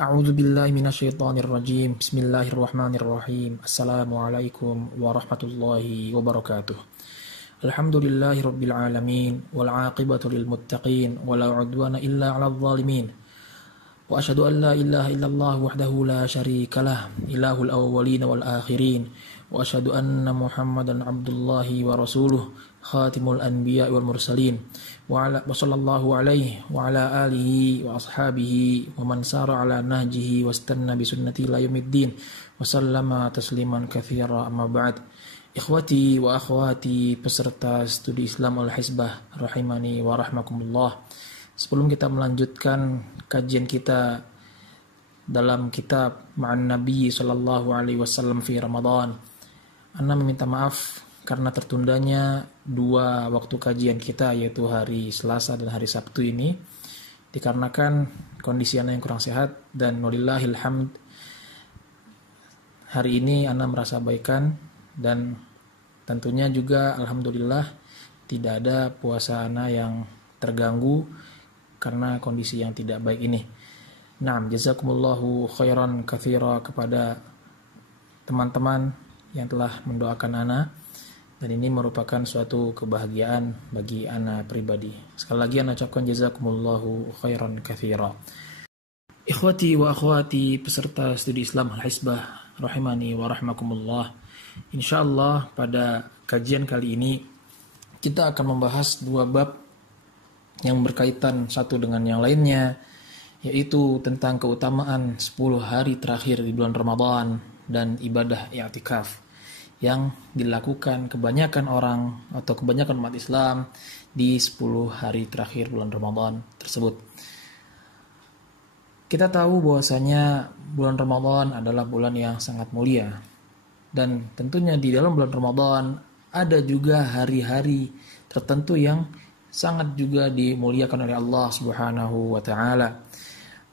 A'udzu billahi minasyaitonir rajim. Bismillahirrahmanirrahim. Assalamualaikum warahmatullahi wabarakatuh. Alhamdulillahi rabbil alamin wal 'aqibatu lil muttaqin wa la 'udwana illa 'alal zalimin. Wa asyhadu an la ilaha illallah wahdahu la syarikalah, ilahul awwalin wal akhirin. Wa asyhadu anna Muhammadan abdullahi wa rasuluh, khatimul anbiya wal mursalin. Wa sallallahu alaihi wa ala alihi wa ashabihi wa man sara ala nahjihi wastanna bi sunnati ila yaumiddin wa sallama tasliman katsira, amma ba'd. Ikhwati wa akhwati peserta studi Islam Al-Hizbah rahimani wa rahmakumullah. Sebelum kita melanjutkan kajian kita dalam kitab Ma'an Nabi sallallahu alaihi wasallam fi Ramadan, ana meminta maaf karena tertundanya dua waktu kajian kita, yaitu hari Selasa dan hari Sabtu ini, dikarenakan kondisi ana yang kurang sehat. Dan walillahil hamd, hari ini ana merasa baikan, dan tentunya juga alhamdulillah tidak ada puasa ana yang terganggu karena kondisi yang tidak baik ini. Naam, jazakumullahu khairan katsira kepada teman-teman yang telah mendoakan ana, dan ini merupakan suatu kebahagiaan bagi ana pribadi. Sekali lagi ana ucapkan jazakumullahu khairan katsira. Ikhwati wa akhwati peserta studi Islam Al-Hizbah rahimani wa rahmakumullah. Insyaallah pada kajian kali ini kita akan membahas dua bab yang berkaitan satu dengan yang lainnya, yaitu tentang keutamaan 10 hari terakhir di bulan Ramadan dan ibadah i'tikaf yang dilakukan kebanyakan orang atau kebanyakan umat Islam di 10 hari terakhir bulan Ramadan tersebut. Kita tahu bahwasanya bulan Ramadan adalah bulan yang sangat mulia, dan tentunya di dalam bulan Ramadan ada juga hari-hari tertentu yang sangat juga dimuliakan oleh Allah Subhanahu wa taala.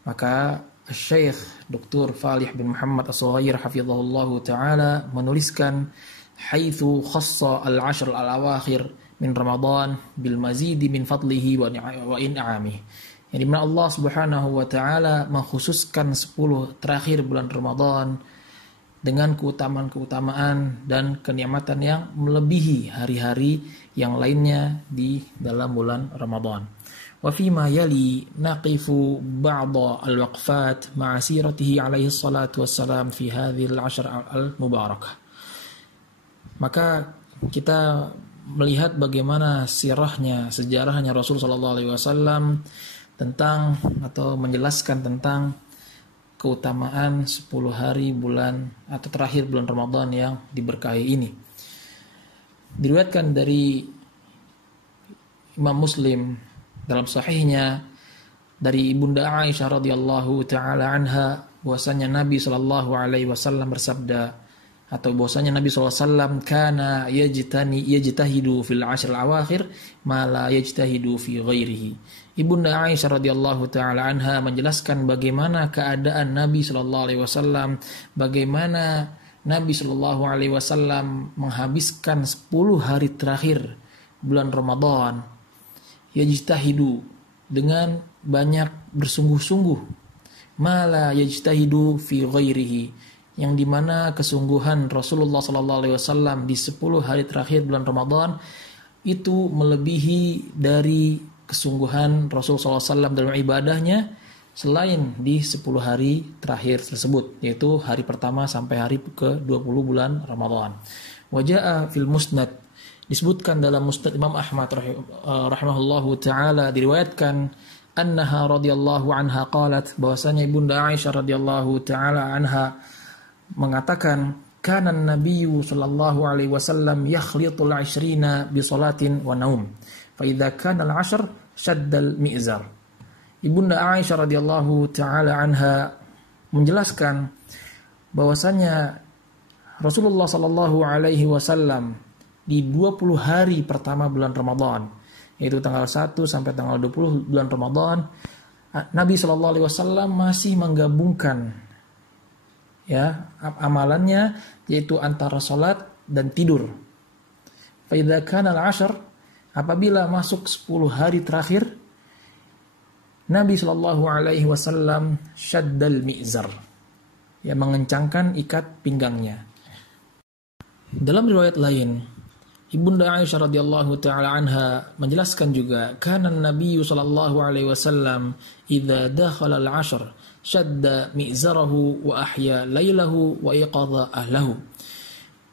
Maka Syekh Dr. Falih bin Muhammad As-Shaghair hafizahullahu taala menuliskan haitsu khassa al-ashr al-awakhir min Ramadan bil mazidi min fadlihi wa in'amihi. Yang dimana Allah Subhanahu wa taala mengkhususkan 10 terakhir bulan Ramadan dengan keutamaan-keutamaan dan kenikmatan yang melebihi hari-hari yang lainnya di dalam bulan Ramadan. Wa fi ma yali naqifu ba'd al-waqfat ma'a siratihi alaihi salatu wassalam fi hadhihi al-ashr al-mubarakah. Maka kita melihat bagaimana sirahnya, sejarahnya Rasul sallallahu alaihi wasallam tentang atau menjelaskan tentang keutamaan 10 hari bulan atau terakhir bulan Ramadan yang diberkahi ini. Diriwayatkan dari Imam Muslim dalam sahihnya dari Ibunda Aisyah radhiyallahu taala anha bahwasanya Nabi sallallahu alaihi wasallam bersabda, atau bahwasanya Nabi sallallahu alaihi wasallam kana yajtahidu fil ashr al-awakhir ma la yajtahidu fi ghairihi. Ibunda Aisyah radhiyallahu taala anha menjelaskan bagaimana keadaan Nabi sallallahu alaihi wasallam, bagaimana Nabi sallallahu alaihi wasallam menghabiskan 10 hari terakhir bulan Ramadan yajtahidu, dengan banyak bersungguh-sungguh, mala yajtahidu fi ghairihi, yang dimana kesungguhan Rasulullah sallallahu alaihi wasallam di 10 hari terakhir bulan Ramadan itu melebihi dari kesungguhan Rasulullah sallallahu alaihi wasallam dalam ibadahnya selain di 10 hari terakhir tersebut, yaitu hari pertama sampai hari ke-20 bulan Ramadan. Waja'a fil musnad, disebutkan dalam Musnad Imam Ahmad rahimahullahu taala, diriwayatkan annaha radhiyallahu anha qalat, bahwasanya Ibunda Aisyah radhiyallahu taala anha mengatakan, kana an-nabiyyu sallallahu alaihi wasallam yakhlitul 'ishrina bi salatin wa naum fa idza kana al-'ashr shadda al-mi'zar. Ibunda Aisyah radhiyallahu taala anha menjelaskan bahwasanya Rasulullah sallallahu alaihi wasallam di 20 hari pertama bulan Ramadan, yaitu tanggal 1 sampai tanggal 20 bulan Ramadan, Nabi sallallahu alaihi wasallam masih menggabungkan amalannya, yaitu antara salat dan tidur. Fa idza kana al-'ashr, apabila masuk 10 hari terakhir, Nabi Shallallahu Alaihi Wasallam syaddal mi'zar, ya, mengencangkan ikat pinggangnya. Dalam riwayat lain, Ibunda Aisyah radhiyallahu taala anha menjelaskan juga, kana Nabi sallallahu alaihi wasallam idza dakhala al-'ashr shadda mi'zarahu wa ahya lailahu wa iqadha ahlahu.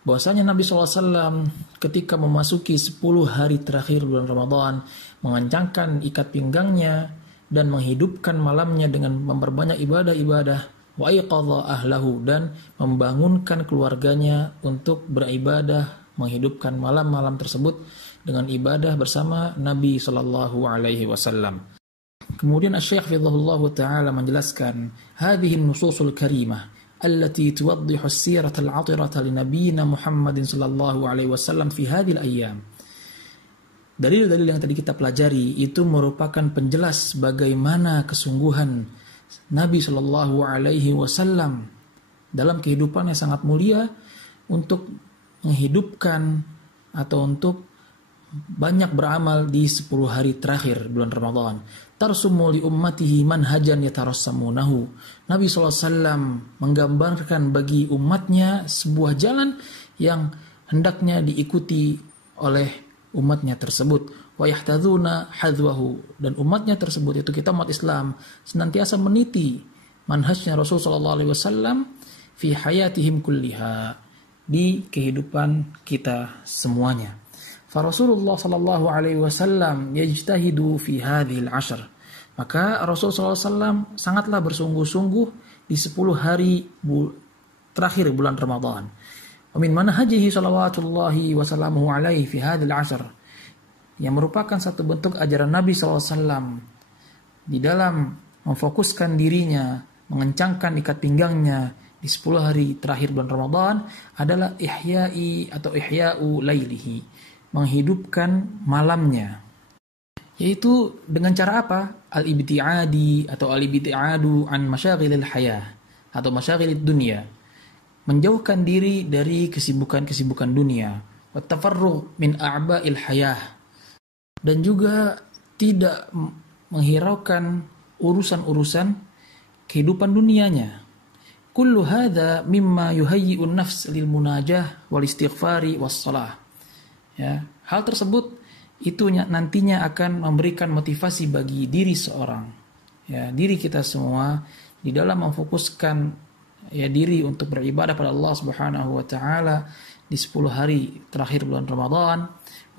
Bahwasanya Nabi sallallahu alaihi wasallam ketika memasuki 10 hari terakhir bulan Ramadan mengencangkan ikat pinggangnya dan menghidupkan malamnya dengan memperbanyak ibadah-ibadah, wa iqadha ahlahu, dan membangunkan keluarganya untuk beribadah, menghidupkan malam-malam tersebut dengan ibadah bersama Nabi sallallahu alaihi wasallam. Kemudian Asy-Syaikh Fidhullah taala menjelaskan, hadhihi an-nususul karimah allati tuwaddihu as-sirata al-'atirata li nabiyyina Muhammadin sallallahu alaihi wasallam fi hadhihi al-ayyam. Dalil-dalil yang tadi kita pelajari itu merupakan penjelas bagaimana kesungguhan Nabi sallallahu alaihi wasallam dalam kehidupan yang sangat mulia untuk menghidupkan atau untuk banyak beramal di 10 hari terakhir bulan Ramadan. Tarsumu li ummatihi manhajan yatarassamunahu. Nabi SAW menggambarkan bagi umatnya sebuah jalan yang hendaknya diikuti oleh umatnya tersebut. Wa yahtadzuna hadwahu, dan umatnya tersebut, itu kita umat Islam, senantiasa meniti manhajnya Rasul sallallahu alaihi wasallam fi hayatihim kulliha, di kehidupan kita semuanya. Fa Rasulullah sallallahu alaihi wasallam yajtahidu fi hadhil 'ashr. Maka Rasul sallallahu alaihi wasallam sangatlah bersungguh-sungguh di 10 hari terakhir bulan Ramadan. Wa min manhajihi salawatullahi wa salamuhu alaihi fi hadhil 'ashr, yang merupakan satu bentuk ajaran Nabi sallallahu alaihi wasallam di dalam memfokuskan dirinya, mengencangkan ikat pinggangnya di 10 hari terakhir bulan Ramadan, adalah ihya'u lailihi, menghidupkan malamnya. Yaitu dengan cara apa? Al-ibti'adi atau al-ibti'adu an masyaghilil hayah atau masyaghilid dunya. Menjauhkan diri dari kesibukan-kesibukan dunia. Wa tafarrugh min a'ba'il hayah. Dan juga tidak menghiraukan urusan-urusan kehidupan dunianya. Kullu hadza mimma yuhayyi'un nafs lil munajah wal istighfari was shalah. Ya, hal tersebut itu nantinya akan memberikan motivasi bagi diri seorang, ya, diri kita semua, di dalam memfokuskan, ya, diri untuk beribadah pada Allah Subhanahu wa taala di 10 hari terakhir bulan Ramadan,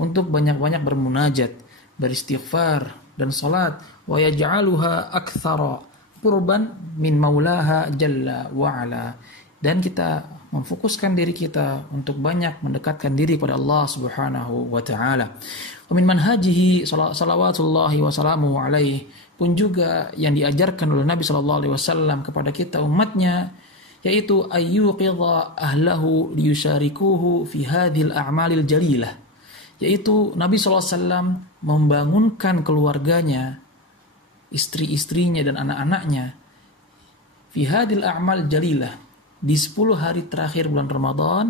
untuk banyak-banyak bermunajat, beristighfar dan salat, wa yaj'aluha aktsara qurban min maulaha jalla wa ala, dan kita memfokuskan diri kita untuk banyak mendekatkan diri kepada Allah Subhanahu wa taala. Wa min manhajihi salawatullahi wa salamuhu alaihi, pun juga yang diajarkan oleh Nabi sallallahu alaihi wasallam kepada kita umatnya, yaitu ayyuqidha ahlahu liyusharikuhu fi hadhil a'malil jalilah, yaitu Nabi sallallahu alaihi wasallam membangunkan keluarganya, istri-istrinya dan anak-anaknya, fi hadil a'mal jalilah, di 10 hari terakhir bulan Ramadan,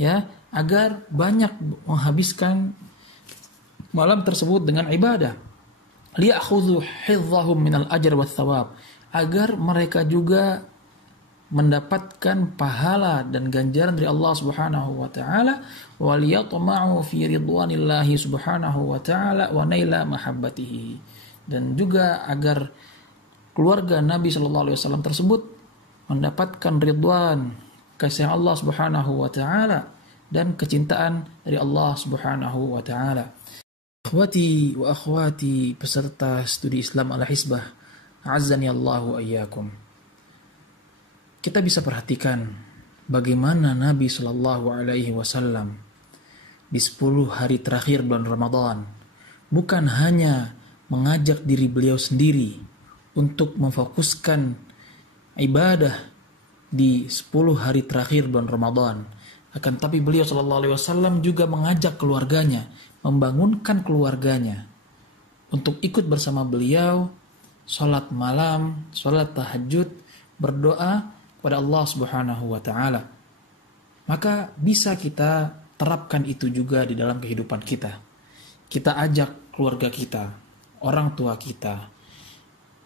ya, agar banyak menghabiskan malam tersebut dengan ibadah. Li'akhudhu hidzahum minal ajr wath thawab, agar mereka juga mendapatkan pahala dan ganjaran dari Allah Subhanahu wa taala, wa liyatma'u fi ridwanillahi subhanahu wa taala wa naila mahabbatihi, dan juga agar keluarga Nabi sallallahu alaihi wasallam tersebut mendapatkan ridwan, kasih Allah Subhanahu wa taala, dan kecintaan dari Allah Subhanahu wa taala. Ikhwati wa akhwati peserta studi Islam Al-Hisbah, a'azzani Allahu ayyakum. Kita bisa perhatikan bagaimana Nabi sallallahu alaihi wasallam di 10 hari terakhir bulan Ramadan bukan hanya mengajak diri beliau sendiri untuk memfokuskan ibadah di 10 hari terakhir bulan Ramadan, akan tapi beliau sallallahu alaihi wasallam juga mengajak keluarganya, membangunkan keluarganya untuk ikut bersama beliau salat malam, salat tahajud, berdoa kepada Allah Subhanahu wa taala. Maka bisa kita terapkan itu juga di dalam kehidupan kita. Kita ajak keluarga kita, orang tua kita,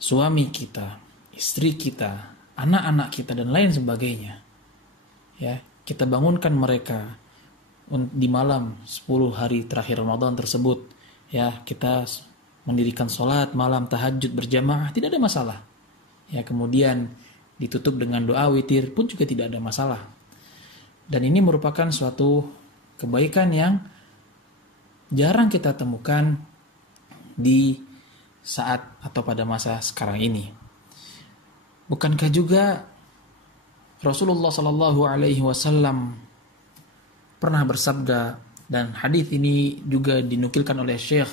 suami kita, istri kita, anak-anak kita dan lain sebagainya. Ya, kita bangunkan mereka di malam 10 hari terakhir Ramadan tersebut. Ya, kita mendirikan sholat malam tahajud berjamaah, tidak ada masalah. Ya, kemudian ditutup dengan doa witir pun juga tidak ada masalah. Dan ini merupakan suatu kebaikan yang jarang kita temukan di saat atau pada masa sekarang ini. Bukankah juga Rasulullah Shallallahu Alaihi Wasallam pernah bersabda, dan hadis ini juga dinukilkan oleh Syekh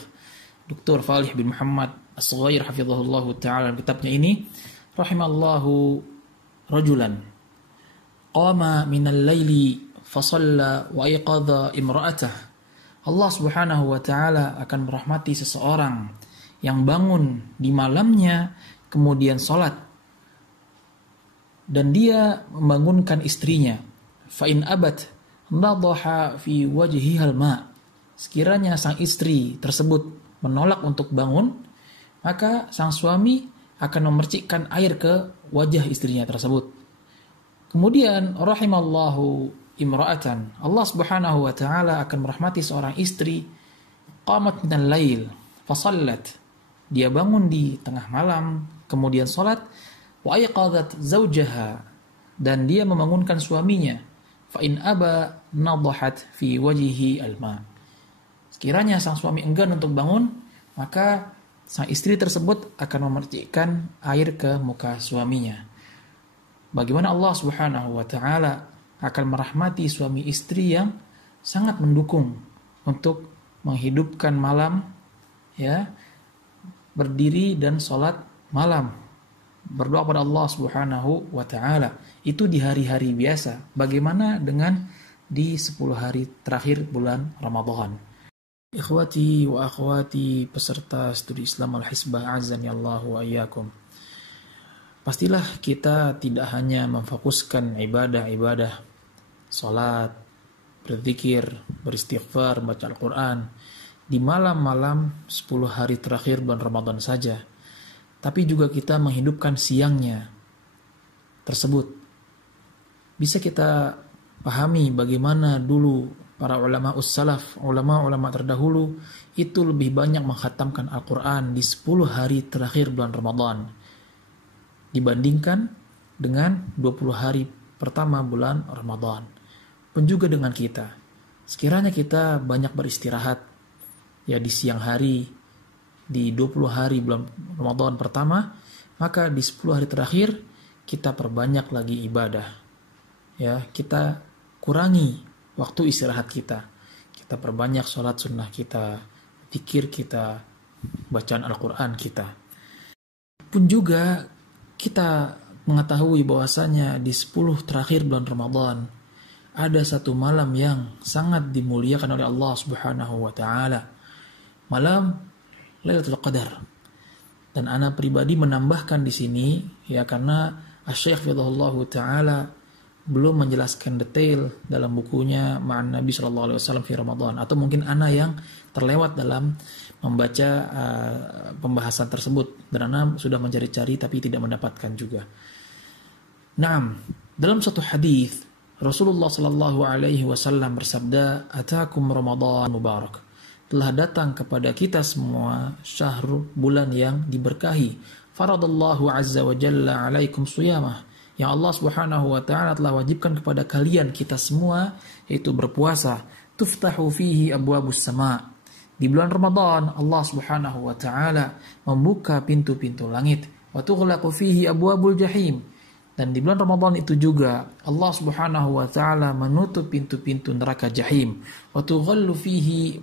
Dr. Falih bin Muhammad As-Sughair hafizahullah taala dalam kitabnya ini, rahimallahu rajulan qama minal laili fa shalla wa iqadha imra'atah. Allah Subhanahu wa taala akan merahmati seseorang yang bangun di malamnya kemudian salat dan dia membangunkan istrinya. Fa in abat nadaha fi wajhihal ma. Sekiranya sang istri tersebut menolak untuk bangun, maka sang suami akan memercikkan air ke wajah istrinya tersebut. Kemudian rahimallahu imra'atan. Allah Subhanahu wa taala akan merahmati seorang istri qamat minal lail fa shallat. Dia bangun di tengah malam kemudian salat, wa ayqadhat zawjaha, dan dia membangunkan suaminya. Fa in aba nadahat fi wajhihi alma. Sekiranya sang suami enggan untuk bangun, maka sang istri tersebut akan memercikkan air ke muka suaminya. Bagaimana Allah Subhanahu wa taala akan merahmati suami istri yang sangat mendukung untuk menghidupkan malam, ya, berdiri dan salat malam, berdoa pada Allah Subhanahu wa taala. Itu di hari-hari biasa. Bagaimana dengan di 10 hari terakhir bulan Ramadan? Ikhwati wa akhwati peserta studi Islam Al-Hisbah azani Allah wa iyyakum. Pastilah kita tidak hanya memfokuskan ibadah-ibadah, salat, berzikir, beristighfar, baca Al-Qur'an di malam-malam 10 hari terakhir bulan Ramadan saja, tapi juga kita menghidupkan siangnya tersebut. Bisa kita pahami bagaimana dulu para ulama ussalaf, ulama-ulama terdahulu itu lebih banyak mengkhatamkan Al-Quran di 10 hari terakhir bulan Ramadan dibandingkan dengan 20 hari pertama bulan Ramadan. Pun juga dengan kita. Sekiranya kita banyak beristirahat ya di siang hari di 20 hari bulan Ramadan pertama, maka di 10 hari terakhir kita perbanyak lagi ibadah. Ya, kita kurangi waktu istirahat kita. Kita perbanyak sholat sunnah kita, zikir kita, bacaan Al-Quran kita. Pun juga kita mengetahui bahwasanya di 10 terakhir bulan Ramadan ada satu malam yang sangat dimuliakan oleh Allah Subhanahu wa taala. Malam Lailatul Qadar. Dan ana pribadi menambahkan di sini ya, karena Asy-Syaikh Fidhullahu taala belum menjelaskan detail dalam bukunya Ma'an Nabi sallallahu alaihi wasallam fi Ramadan, atau mungkin ana yang terlewat dalam membaca pembahasan tersebut dan ana sudah mencari-cari tapi tidak mendapatkan juga. Naam, dalam satu hadis Rasulullah sallallahu alaihi wasallam bersabda, "Atakum Ramadan mubarak." Telah datang kepada kita semua syahrul, bulan yang diberkahi. Faradallahu azza wa jalla alaikum suyamah. Yang Allah Subhanahu wa taala telah wajibkan kepada kalian kita semua yaitu berpuasa. Tuftahu fihi abwabus sama. Di bulan Ramadan Allah Subhanahu wa taala membuka pintu-pintu langit. Wa tughlaqu fihi abwabul jahim. Dan di bulan Ramadan itu juga Allah Subhanahu wa taala menutup pintu-pintu neraka jahim. Wa tughallu fihi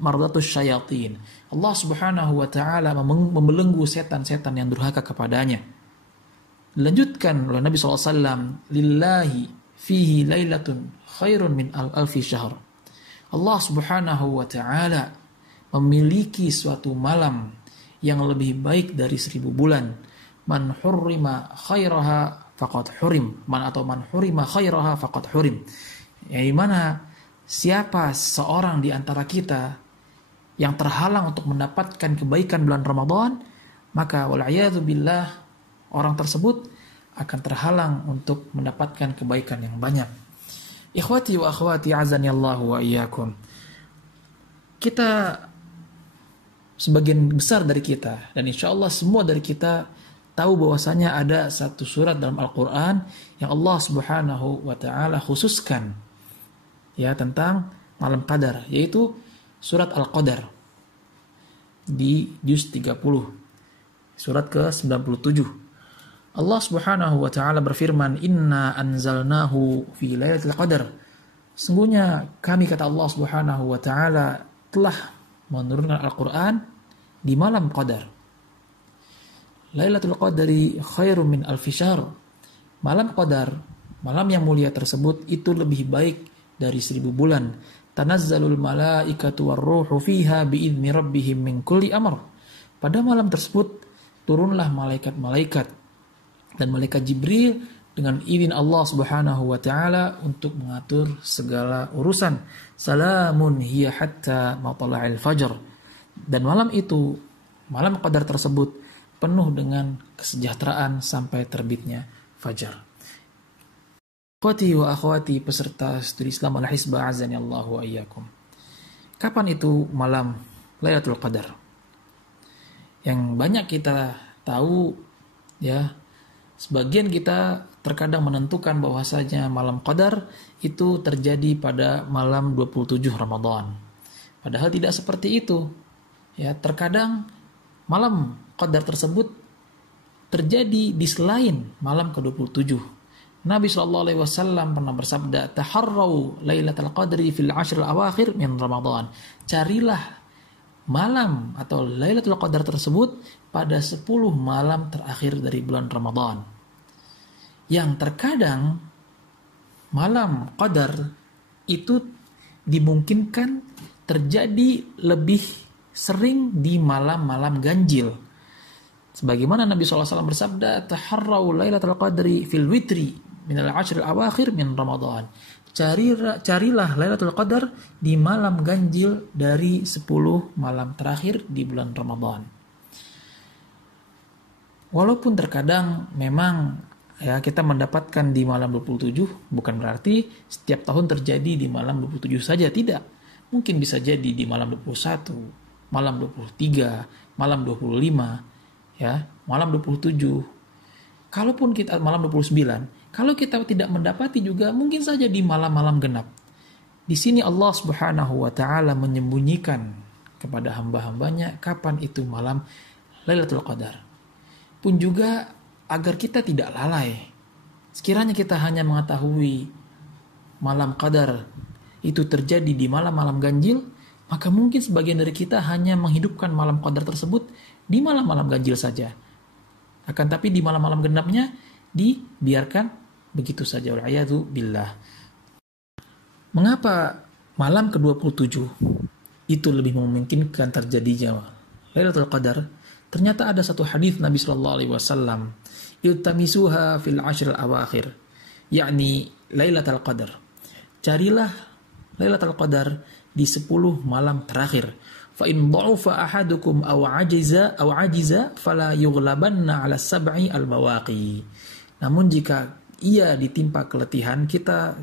mardatus syayatin. Allah Subhanahu wa taala membelenggu setan-setan yang durhaka kepadanya. Dilanjutkan oleh Nabi SAW, lillahi fihi lailatun khairun min alfi syahr. Allah Subhanahu wa taala memiliki suatu malam yang lebih baik dari 1000 bulan. Man hurrima khairaha faqad hurim. Man hurima khairaha faqad hurim. Yang mana siapa seorang di antara kita yang terhalang untuk mendapatkan kebaikan bulan Ramadan, maka wal'iyadzu billah orang tersebut akan terhalang untuk mendapatkan kebaikan yang banyak. Ikhwati wa akhwati azani Allah wa iyyakum. Kita, sebagian besar dari kita, dan insya Allah semua dari kita tahu bahwasanya ada satu surat dalam Al-Quran yang Allah Subhanahu wa Ta'ala khususkan ya tentang malam qadar, yaitu surat Al-Qadar di juz 30, surat ke-97. Allah Subhanahu wa Ta'ala berfirman, "Inna anzalnahu fi lailatul qadar." Sungguhnya kami, kata Allah Subhanahu wa Ta'ala, telah menurunkan Al-Quran di malam qadar. Lailatul qadri khairum min alfi syahr. Malam qadar, malam yang mulia tersebut itu lebih baik dari 1000 bulan. Tanazzalul malaikatu warruhu fiha biidzni rabbihim min kulli amr. Pada malam tersebut turunlah malaikat-malaikat dan malaikat Jibril dengan izin Allah Subhanahu wa Ta'ala untuk mengatur segala urusan. Salamun hiya hatta matla'il fajr. Dan malam itu, malam qadar tersebut penuh dengan kesejahteraan sampai terbitnya fajar. Akhwati wa akhwati peserta studi Islam al-Hisbah azani Allah wa iyyakum. Kapan itu malam Lailatul Qadar? Yang banyak kita tahu ya, sebagian kita terkadang menentukan bahwasanya malam Qadar itu terjadi pada malam 27 Ramadan. Padahal tidak seperti itu. Ya, terkadang malam Qadar tersebut terjadi di selain malam ke-27. Nabi SAW pernah bersabda, "Taharrau lailatul qadri fil ashr al-awakhir min Ramadan." Carilah malam atau Lailatul Qadar tersebut pada 10 malam terakhir dari bulan Ramadan. Yang terkadang malam Qadar itu dimungkinkan terjadi lebih sering di malam-malam ganjil. Sebagaimana Nabi SAW bersabda, "Taharrau lailatul qadri fil witri minal ashr al-awakhir min Ramadan." Carilah Lailatul Qadar di malam ganjil dari 10 malam terakhir di bulan Ramadan. Walaupun terkadang memang ya kita mendapatkan di malam 27, bukan berarti setiap tahun terjadi di malam 27 saja, tidak. Mungkin bisa jadi di malam 21, malam 23, malam 25, ya, malam 27. Kalaupun kita malam 29, kalau kita tidak mendapati juga mungkin saja di malam-malam genap. Di sini Allah Subhanahu wa Ta'ala menyembunyikan kepada hamba-hambanya kapan itu malam Lailatul Qadar. Pun juga agar kita tidak lalai. Sekiranya kita hanya mengetahui malam Qadar itu terjadi di malam-malam ganjil, maka mungkin sebagian dari kita hanya menghidupkan malam Qadar tersebut di malam-malam ganjil saja. Akan tapi di malam-malam genapnya dibiarkan begitu saja. Wal'iyadzu billah. Mengapa malam ke-27 itu lebih memungkinkan terjadinya Lailatul Qadar? Ternyata ada satu hadis Nabi sallallahu alaihi wasallam, "Iltamisuha fil ashr al-awakhir," yakni Lailatul Qadar. Carilah Lailatul Qadar di 10 malam terakhir. Fa in dha'afa ahadukum aw ajiza fala yughlabanna 'ala sab'i al-bawaqi. Namun jika ia ditimpa keletihan, kita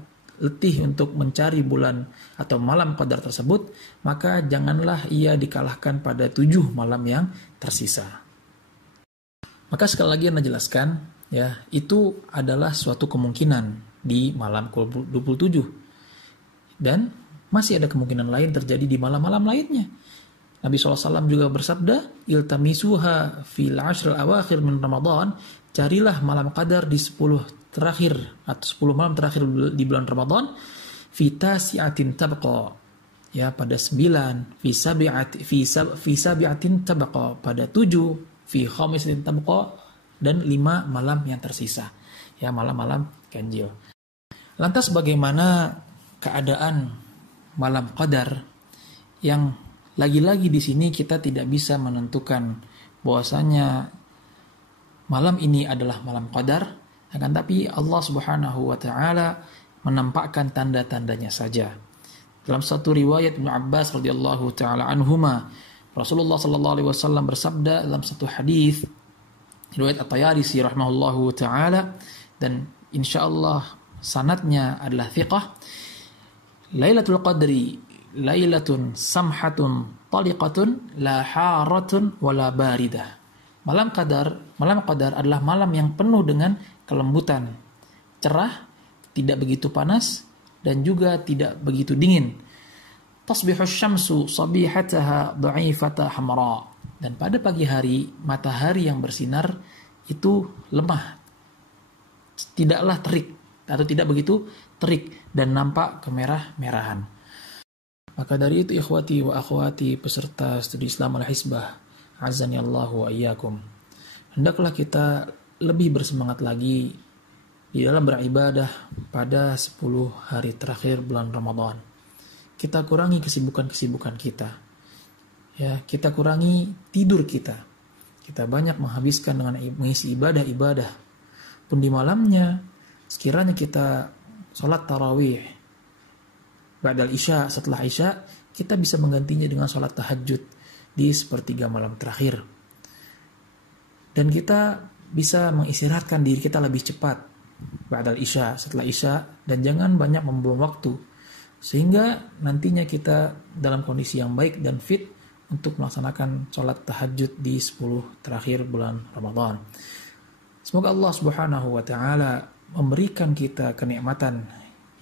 letih untuk mencari bulan atau malam Qadar tersebut, maka janganlah ia dikalahkan pada 7 malam yang tersisa. Maka sekali lagi Anda jelaskan, ya, itu adalah suatu kemungkinan di malam ke-27. Dan masih ada kemungkinan lain terjadi di malam-malam lainnya. Nabi SAW juga bersabda, "Iltamisuha fil ashr al-awakhir min Ramadan." Carilah malam Qadar di 10 terakhir atau 10 malam terakhir di bulan Ramadan, fi tasi'atin tabqa, ya, pada 9, fi sabi'atin tabqa, pada 7, fi khamisatin tabqa, dan 5 malam yang tersisa, ya, malam-malam ganjil. Lantas bagaimana keadaan malam Qadar yang lagi-lagi di sini kita tidak bisa menentukan bahwasanya malam ini adalah malam Qadar, akan tapi Allah Subhanahu wa Ta'ala menampakkan tanda-tandanya saja. Dalam satu riwayat Ibnu Abbas radhiyallahu taala anhuma, Rasulullah sallallahu alaihi wasallam bersabda dalam satu hadis riwayat At-Tayalisi rahimahullahu taala, dan insyaallah sanadnya adalah thiqah, Lailatul Qadri lailatun samhatun taliqatun la haratun wala baridah. Malam Qadar adalah malam yang penuh dengan kelembutan, cerah, tidak begitu panas dan juga tidak begitu dingin. Tasbihu syamsu sabihataha dha'ifata hamra. Dan pada pagi hari, matahari yang bersinar itu lemah, tidaklah terik atau tidak begitu terik dan nampak kemerah-merahan. Maka dari itu ikhwati wa akhwati peserta studi Islam Al-Hisbah, azani Allahu wa iyyakum, hendaklah kita lebih bersemangat lagi di dalam beribadah pada 10 hari terakhir bulan Ramadan. Kita kurangi kesibukan-kesibukan kita. Ya, kita kurangi tidur kita. Kita banyak menghabiskan dengan mengisi ibadah-ibadah. Pun di malamnya, sekiranya kita sholat tarawih ba'dal isya, setelah isya, kita bisa menggantinya dengan sholat tahajud di sepertiga malam terakhir. Dan kita bisa mengistirahatkan diri kita lebih cepat ba'dal isya, setelah isya, dan jangan banyak membuang waktu, sehingga nantinya kita dalam kondisi yang baik dan fit untuk melaksanakan sholat tahajud di 10 terakhir bulan Ramadan. Semoga Allah Subhanahu wa taala memberikan kita kenikmatan,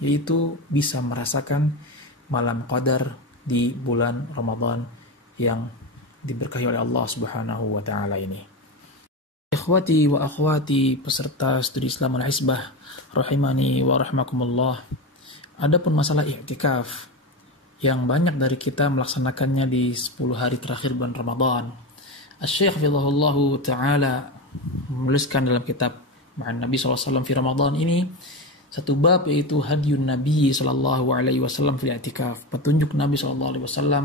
yaitu bisa merasakan malam qadar di bulan Ramadan yang diberkahi oleh Allah Subhanahu wa taala ini. Ikhwati wa akhwati peserta studi Islam Al-Hisbah rahimani wa rahmakumullah. Adapun masalah i'tikaf yang banyak dari kita melaksanakannya di 10 hari terakhir bulan Ramadan. Asy-Syaikh Fidhahullahu taala menuliskan dalam kitab Ma'an Nabi sallallahu alaihi wasallam fi Ramadan ini satu bab, yaitu Hadyun Nabi sallallahu alaihi wasallam fil i'tikaf, petunjuk Nabi sallallahu alaihi wasallam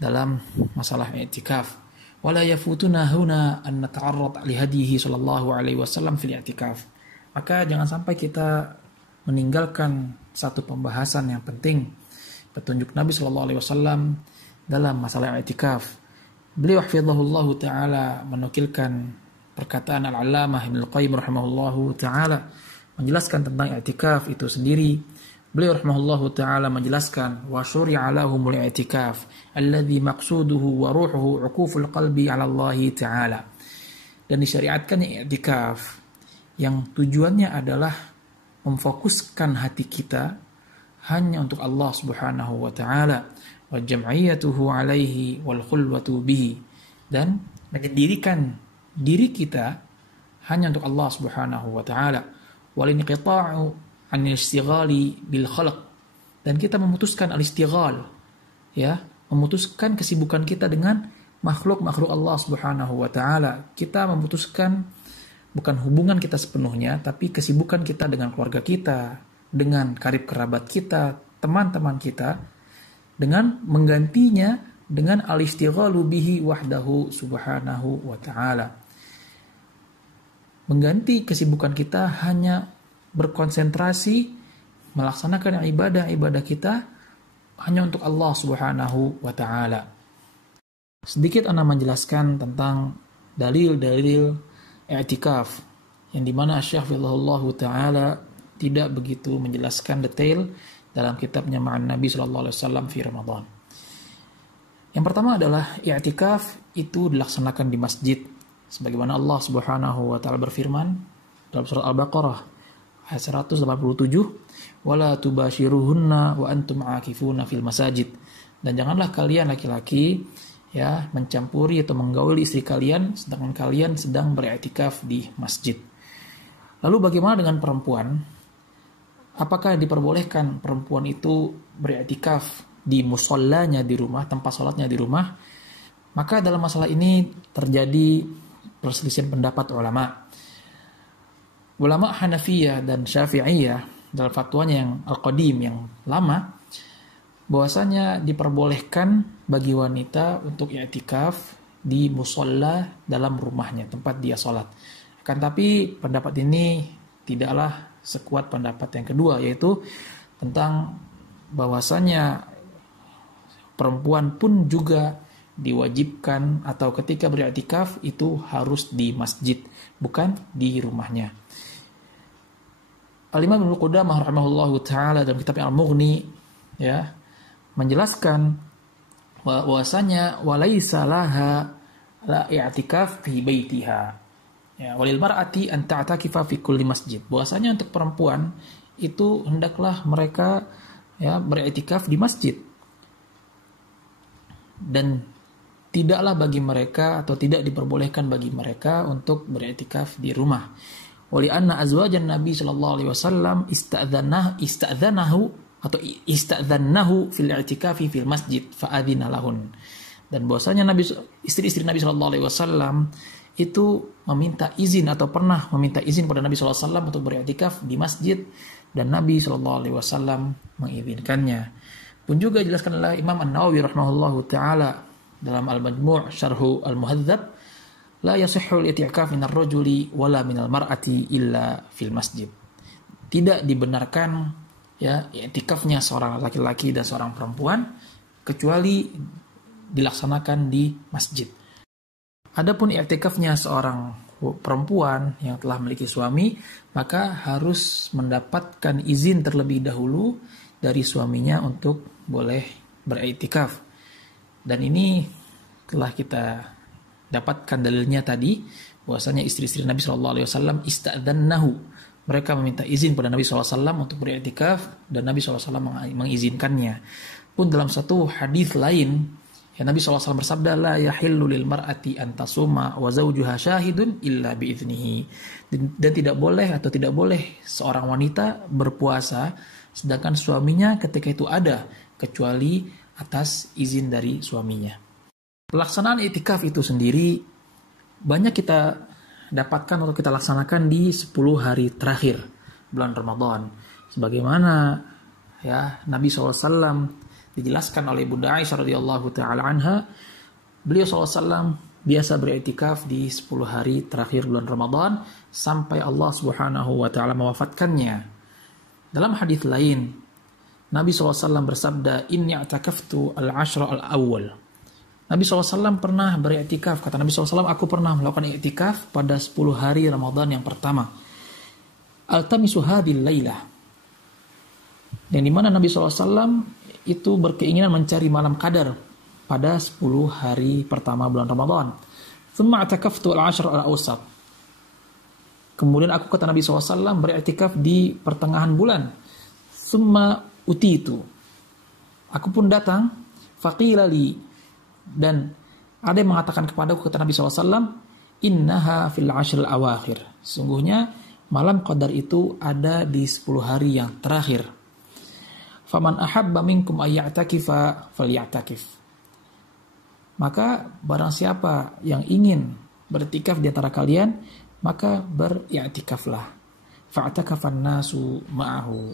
dalam masalah i'tikaf. Wala yafutuna huna an nata'arrad li hadihi sallallahu alaihi wasallam fil i'tikaf. Maka jangan sampai kita meninggalkan satu pembahasan yang penting, petunjuk Nabi sallallahu alaihi wasallam dalam masalah i'tikaf. Beliau hafizahullahu taala menukilkan perkataan Al-Allamah Ibnu Al-Qayyim rahimahullahu taala menjelaskan tentang i'tikaf itu sendiri. Beliau rahimahullahu taala menjelaskan wa syuri'a lahumul i'tikaf alladhi maqsuduhu wa ruhuhu 'uquful qalbi 'ala Allah taala. Dan disyariatkannya i'tikaf yang tujuannya adalah memfokuskan hati kita hanya untuk Allah Subhanahu wa taala, wa jam'iyatuhu alaihi wal khulwatu bihi, dan menyendirikan diri kita hanya untuk Allah Subhanahu wa taala, wal inqita'u an istighali bil khalq, dan kita memutuskan al-istighal, ya, memutuskan kesibukan kita dengan makhluk-makhluk Allah Subhanahu wa taala. Kita memutuskan bukan hubungan kita sepenuhnya, tapi kesibukan kita dengan keluarga kita, dengan karib kerabat kita, teman-teman kita, dengan menggantinya dengan al-istighalu bihi wahdahu subhanahu wa ta'ala. Mengganti kesibukan kita hanya berkonsentrasi melaksanakan ibadah-ibadah kita hanya untuk Allah Subhanahu wa ta'ala. Sedikit ana menjelaskan tentang dalil-dalil i'tikaf yang dimana Syekh Fidhahullahu taala tidak begitu menjelaskan detail dalam kitabnya Ma'an Nabi sallallahu alaihi wasallam fi Ramadan. Yang pertama adalah i'tikaf itu dilaksanakan di masjid, sebagaimana Allah Subhanahu wa taala berfirman dalam surat Al-Baqarah ayat 187, wala tubashiruhunna wa antum aakifuna fil masajid. Dan janganlah kalian laki-laki ya mencampuri atau menggauli istri kalian sedangkan kalian sedang beriktikaf di masjid. Lalu bagaimana dengan perempuan? Apakah diperbolehkan perempuan itu beriktikaf di musallanya di rumah, tempat sholatnya di rumah? Maka dalam masalah ini terjadi perselisihan pendapat ulama. Ulama Hanafiyah dan Syafi'iyah dalam fatwanya yang al-qadim, yang lama, bahwasanya diperbolehkan bagi wanita untuk i'tikaf di musalla dalam rumahnya, tempat dia sholat. Akan tapi pendapat ini tidaklah sekuat pendapat yang kedua, yaitu tentang bahwasanya perempuan pun juga diwajibkan atau ketika beriktikaf itu harus di masjid, bukan di rumahnya. Al-Imam Ibnu Qudamah rahimahullahu taala dalam kitab Al-Mughni ya menjelaskan bahwasanya walaisa laha la i'tikaf fi baitiha. Ya, walil mar'ati an ta'takifa fi kulli masjid. Bahwasanya untuk perempuan itu hendaklah mereka ya beriktikaf di masjid. Dan tidaklah bagi mereka atau tidak diperbolehkan bagi mereka untuk beriktikaf di rumah. Wali anna azwajan Nabi sallallahu alaihi wasallam istadzanahu fil i'tikafi fil masjid fa adzina lahun. Dan bahwasanya istri-istri Nabi sallallahu alaihi wasallam itu meminta izin atau pernah meminta izin pada Nabi sallallahu alaihi wasallam untuk beriktikaf di masjid dan Nabi sallallahu alaihi wasallam mengizinkannya. Pun juga dijelaskan oleh Imam An-Nawawi rahimahullahu taala dalam Al-Majmu' Syarh Al-Muhadzab, la yasihhu al-i'tikaf min ar-rajuli wala min al-mar'ati illa fil masjid. Tidak dibenarkan ya i'tikafnya seorang laki-laki dan seorang perempuan kecuali dilaksanakan di masjid. Adapun i'tikafnya seorang perempuan yang telah memiliki suami, maka harus mendapatkan izin terlebih dahulu dari suaminya untuk boleh beriktikaf. Dan ini telah kita dapatkan dalilnya tadi, bahwasanya istri-istri Nabi Shallallahu Alaihi Wasallam istadzannahu, mereka meminta izin pada Nabi Shallallahu Alaihi Wasallam untuk beriktikaf dan Nabi Shallallahu Alaihi Wasallam mengizinkannya. Pun dalam satu hadis lain, ya Nabi SAW bersabda, la yahillu lil mar'ati an tasuma wa zawjuha syahidun illa biiznihi. Dan tidak boleh seorang wanita berpuasa sedangkan suaminya ketika itu ada kecuali atas izin dari suaminya. Pelaksanaan i'tikaf itu sendiri banyak kita dapatkan atau kita laksanakan di 10 hari terakhir bulan Ramadan. Sebagaimana ya Nabi SAW dijelaskan oleh Bunda Aisyah radhiyallahu taala anha, beliau SAW biasa beriktikaf di 10 hari terakhir bulan Ramadan sampai Allah Subhanahu wa taala mewafatkannya. Dalam hadis lain, Nabi SAW bersabda, inni i'takaftu al-ashra al-awwal. Nabi SAW pernah beriktikaf, kata Nabi SAW, aku pernah melakukan iktikaf pada 10 hari Ramadan yang pertama. Altamisu hadhil lailah. Yang dimana Nabi SAW itu berkeinginan mencari malam qadar pada 10 hari pertama bulan Ramadan. Thumma i'takaftu al-ashra al-awsat. Kemudian aku, kata Nabi SAW, beriktikaf di pertengahan bulan. Thumma utitu. Aku pun datang. Faqila li. Dan ada yang mengatakan kepadaku, kata Nabi SAW, innaha fil ashril awakhir. Sungguhnya malam qadar itu ada di 10 hari yang terakhir. Faman ahabba minkum ayya'takifa falya'takif. Maka barang siapa yang ingin beriktikaf di antara kalian, maka beriktikaflah. Fa'takafan nasu ma'ahu.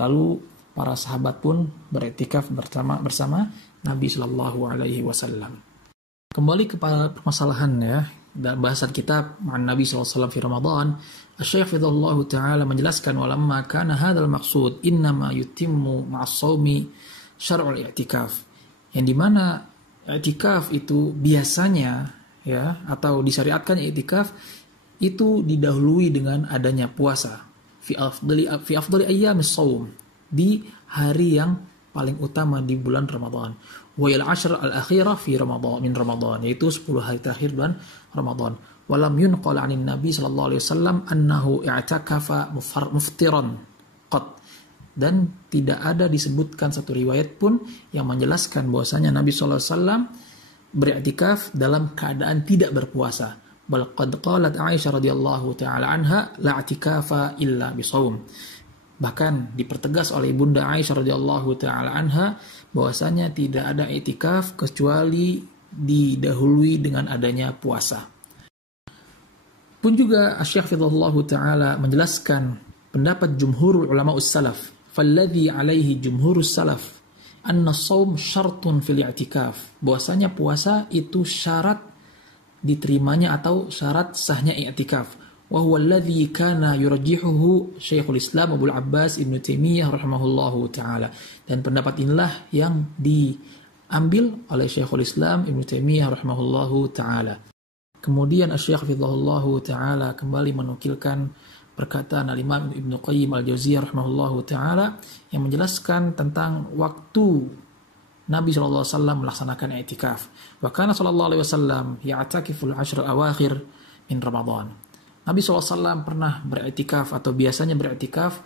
Lalu para sahabat pun beriktikaf bersama Nabi sallallahu alaihi wasallam. Kembali kepada permasalahan ya, dalam bahasan kita Nabi sallallahu alaihi wasallam fi Ramadan, Asy-Syaikh Fidhullahu taala menjelaskan, walamma kana hadzal maqsud innama yutimmu ma'as shaumi syar'ul i'tikaf. Yang dimana i'tikaf itu biasanya ya atau disyariatkan i'tikaf itu didahului dengan adanya puasa fi afdali ayyamis shaum, di hari yang paling utama di bulan Ramadan. Wa il ashr al-akhirah fi Ramadan min Ramadan, yaitu 10 hari terakhir bulan Ramadan. Walam yunqal 'anil Nabi sallallahu alaihi wasallam annahu i'takafa muftiran qat. Dan tidak ada disebutkan satu riwayat pun yang menjelaskan bahwasanya Nabi sallallahu alaihi wasallam beriktikaf dalam keadaan tidak berpuasa. Bal qad qalat Aisyah radhiyallahu taala anha la i'tikafa illa bisawm. Bahkan dipertegas oleh Bunda Aisyah radhiyallahu taala anha bahwasanya tidak ada i'tikaf kecuali didahului dengan adanya puasa. Pun juga Asy-Syaikh Fidhullahu taala menjelaskan pendapat jumhurul ulama salaf, falladhi alaihi jumhurus salaf anna shaum syartun fil i'tikaf. Bahwasanya puasa itu syarat diterimanya atau syarat sahnya i'tikaf. Wa huwa alladhi kana yurajjihuhu Syekhul Islam Abu Abbas Ibnu Taimiyah rahimahullahu taala. Dan pendapat inilah yang diambil oleh Syekhul Islam Ibnu Taimiyah rahimahullahu taala. Kemudian Asy-Syaikh Hafizahullahu taala kembali menukilkan perkataan Al-Imam Ibnu Qayyim Al-Jauziyah rahimahullahu taala yang menjelaskan tentang waktu Nabi SAW melaksanakan i'tikaf. Wa kana sallallahu alaihi wasallam ya'takiful 'ashr awakhir min Ramadan. Nabi SAW pernah beriktikaf atau biasanya beriktikaf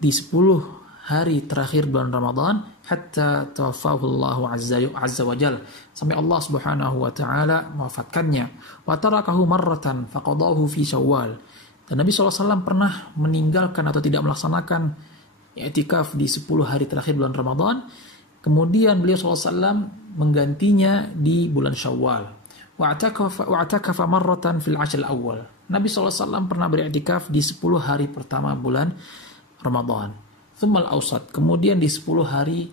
di 10 hari terakhir bulan Ramadan hatta tawaffahu Allah azza wa jalla, sampai Allah Subhanahu wa taala mewafatkannya. Wa tarakahu marratan faqadahu fi Syawal. Dan Nabi SAW pernah meninggalkan atau tidak melaksanakan i'tikaf di 10 hari terakhir bulan Ramadan. Kemudian beliau SAW menggantinya di bulan Syawal. Wa'atakafa marratan fil 'ashr al-awwal. Nabi SAW pernah beriktikaf di 10 hari pertama bulan Ramadan. Thummal awsat, kemudian di 10 hari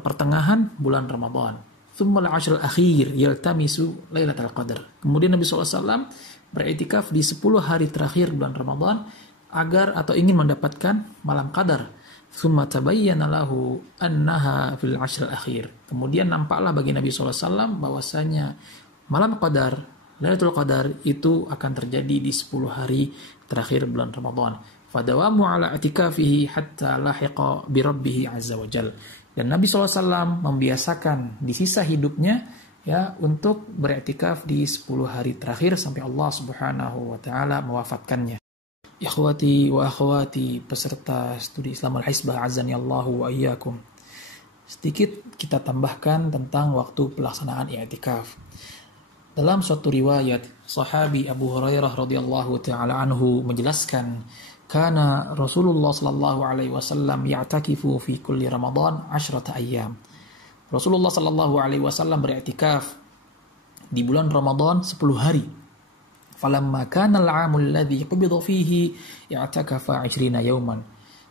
pertengahan bulan Ramadan. Thummal 'ashr al-akhir yaltamisu lailatul qadar. Kemudian Nabi SAW beriktikaf di 10 hari terakhir bulan Ramadan agar atau ingin mendapatkan malam qadar. Thumma tabayyana lahu annaha fil 'ashr al-akhir. Kemudian nampaklah bagi Nabi SAW bahwasanya malam qadar, Lailatul Qadar itu akan terjadi di 10 hari terakhir bulan Ramadan. Fadawamu ala i'tikafihi hatta lahiqa bi rabbih azza wa jalla. Dan Nabi SAW membiasakan di sisa hidupnya ya untuk beriktikaf di 10 hari terakhir sampai Allah Subhanahu wa taala mewafatkannya. Ikhwati wa akhwati peserta studi Islam Al-Hisbah azani Allahu wa iyyakum. Sedikit kita tambahkan tentang waktu pelaksanaan i'tikaf. Dalam suatu riwayat, sahabi Abu Hurairah radhiyallahu taala anhu menjelaskan, kana Rasulullah sallallahu alaihi wasallam ya'takifu fi kulli Ramadan 10 ayyam. Rasulullah sallallahu alaihi wasallam beriktikaf di bulan Ramadan 10 hari. Falamma kana al-'amul ladzi qubida fihi i'takafa 20 yawman.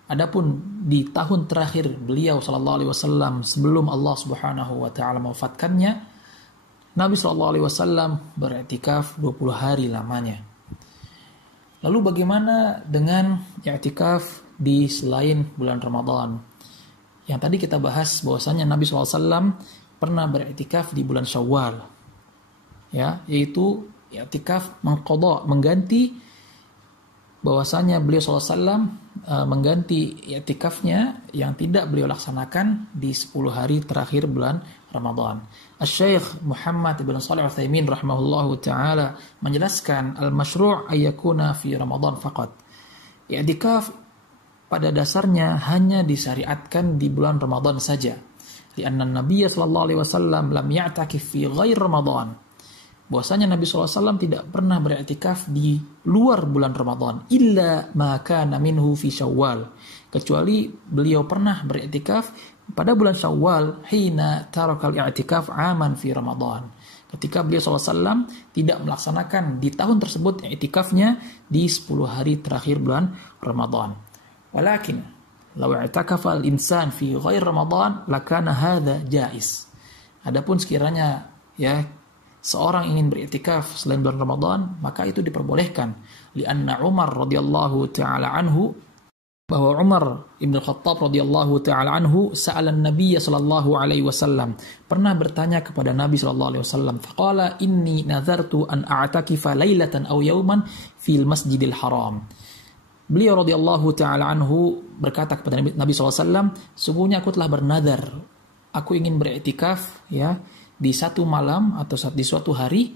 Adapun di tahun terakhir beliau sallallahu alaihi wasallam sebelum Allah Subhanahu wa taala mewafatkannya, Nabi SAW beriktikaf 20 hari lamanya. Lalu bagaimana dengan i'tikaf di selain bulan Ramadan? Yang tadi kita bahas bahwasanya Nabi SAW pernah beriktikaf di bulan Syawal, ya, yaitu i'tikaf mengqadha, mengganti, bahwasanya beliau SAW mengganti i'tikafnya yang tidak beliau laksanakan di 10 hari terakhir bulan Ramadan. Asy-Syaikh Muhammad bin Shalih Al-Utsaimin rahimahullahu taala menjelaskan al-masyru' ayyakuna fi Ramadan faqat. I'tikaf pada dasarnya hanya disyariatkan di bulan Ramadan saja. Lianna Nabi sallallahu alaihi wasallam lam ya'takif fi ghair Ramadan. Bahwasanya Nabi SAW tidak pernah beriktikaf di luar bulan Ramadan illa ma kana minhu fi Syawal, kecuali beliau pernah beriktikaf pada bulan Syawal hina tarakal i'tikaf aman fi Ramadan, ketika beliau SAW tidak melaksanakan di tahun tersebut i'tikafnya di 10 hari terakhir bulan Ramadan. Walakin law i'takafa al-insan fi ghair Ramadan lakana hadza jaiz. Adapun sekiranya ya seorang ingin beriktikaf selain bulan Ramadan, maka itu diperbolehkan. Lianna Umar radhiyallahu taala anhu, bahwa Umar Ibn Khattab radhiyallahu taala anhu sa'ala Nabi sallallahu alaihi wasallam, pernah bertanya kepada Nabi sallallahu alaihi wasallam, faqala inni nazartu an a'takifa lailatan aw yawman fil Masjidil Haram. Beliau radhiyallahu taala anhu berkata kepada Nabi sallallahu alaihi wasallam, sungguhnya aku telah bernazar, aku ingin beriktikaf ya di satu malam atau di suatu hari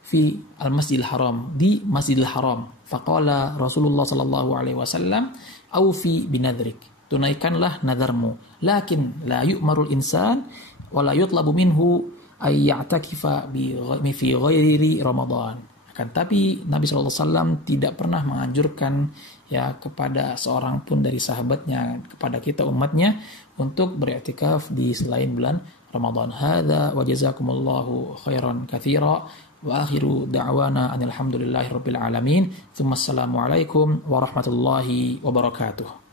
fi al-Masjidil Haram, di Masjidil Haram. Faqala Rasulullah sallallahu alaihi wasallam, aufi binadrik, tunaikanlah nadarmu, lakin la yu'marul insan wa la yutlabu minhu ay ya'takifa fi ghairi Ramadan. Akan tapi Nabi sallallahu alaihi wasallam tidak pernah menganjurkan ya kepada seorang pun dari sahabatnya, kepada kita umatnya, untuk beriktikaf di selain bulan Ramadan. Hadza wa jazakumullahu khairan katsira wa akhiru da'wana alhamdulillahi rabbil alamin. Tsumma assalamu alaikum warahmatullahi wabarakatuh.